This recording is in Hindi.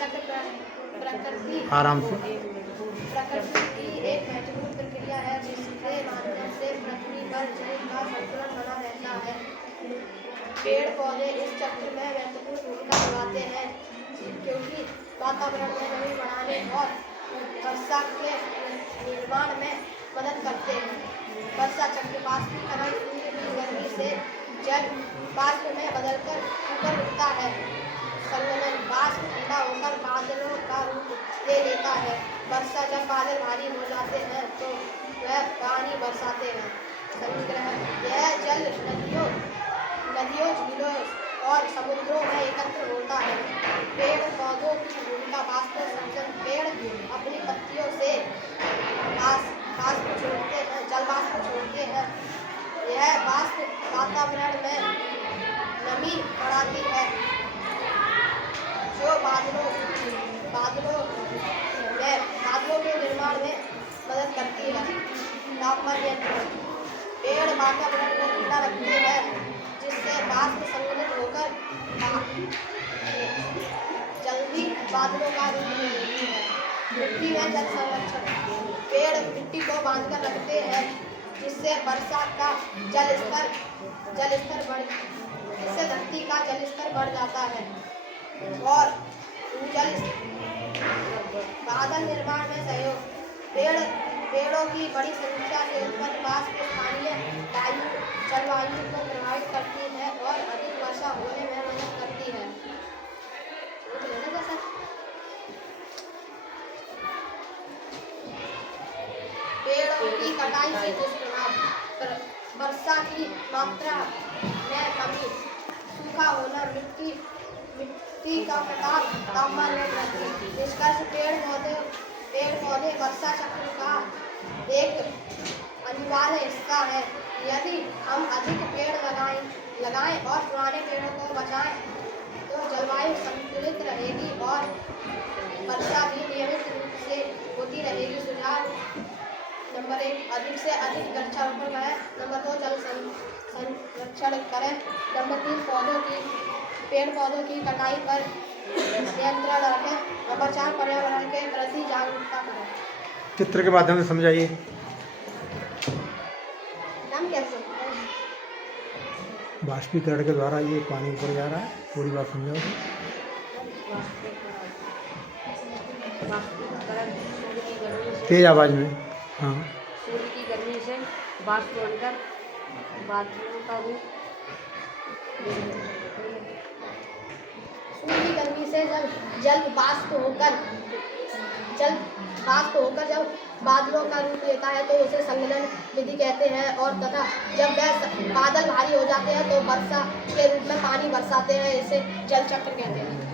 चक्र प्रकृति आराम से प्रकृति की एक महत्वपूर्ण प्रक्रिया है जिसके माध्यम से पृथ्वी पर जल का संतुलन बना रहता है। पेड़ पौधे इस चक्र में महत्वपूर्ण भूमिका निभाते हैं क्योंकि वातावरण में नमी बढ़ाने और वर्षा के निर्माण में मदद करते हैं। वर्षा चक्र वाष्पीकरण सूर्य की गर्मी से जल वाष्प में बदलकर ऊपर उठता है। संघनन वाष्प ठंडा होकर बादलों का रूप ले लेता है। वर्षा जब बादल भारी हो जाते हैं तो वह पानी बरसाते हैं। संग्रह यह जल नदियों झीलों और समुद्रों में एकत्र होता है। पेड़ पौधों की भूमिका वाष्प संचरण पेड़ अपनी पत्तियों से वाष्प छोड़ते हैं, जल वाष्प छोड़ते हैं। यह वाष्प वातावरण में नमी बढ़ाती है जो बादलों के निर्माण में मदद करती है। तापमान नियंत्रण पेड़ वातावरण को ठंडा रखते हैं जिससे वाष्प संघनित होकर जल्दी बादलों का रूप ले लेती है। मिट्टी में जल संरक्षण पेड़ मिट्टी को बांधकर रखते हैं जिससे वर्षा का जल स्तर इससे धरती का जल स्तर बढ़ जाता है और बादल निर्माण में सहयोग पेड़ों की बड़ी संख्या से उत्पन्न वाष्प स्थानीय जलवायु को प्रभावित करती है और अधिक वर्षा होने में मदद करती है। पेड़ों की कटाई से दुष्प्रभाव वर्षा की मात्रा में कमी, सूखा होना, मिट्टी का कटाव, तापमान में वृद्धि। निष्कर्ष पेड़ पौधे वर्षा चक्र का एक अनिवार्य हिस्सा है। यदि हम अधिक पेड़ लगाएं और पुराने पेड़ों को बचाएं तो जलवायु संतुलित रहेगी और वर्षा भी नियमित रूप से होती रहेगी। सुझाव नंबर 1 अधिक से अधिक वृक्षारोपण करें। नंबर 2 जल संरक्षण करें। नंबर 3 पेड़ पौधों की कटाई पर नियंत्रण रखें। नंबर 4 पर्यावरण के प्रति जागरूकता करें। चित्र के माध्यम से समझाइए। नाम क्या सकते हैं? वाष्पीकरण के द्वारा ये पानी ऊपर जा रहा है, पूरी बात समझाओ। तेज आवाज में। हाँ, सूर्य की गर्मी से वाष्प बनकर बादलों का रूप सूर्य की गर्मी से जल वाष्प होकर जब बादलों का रूप लेता है तो उसे संघनन विधि कहते हैं और तथा जब वह बादल भारी हो जाते हैं तो वर्षा के रूप में पानी बरसाते हैं। इसे जल चक्र कहते हैं।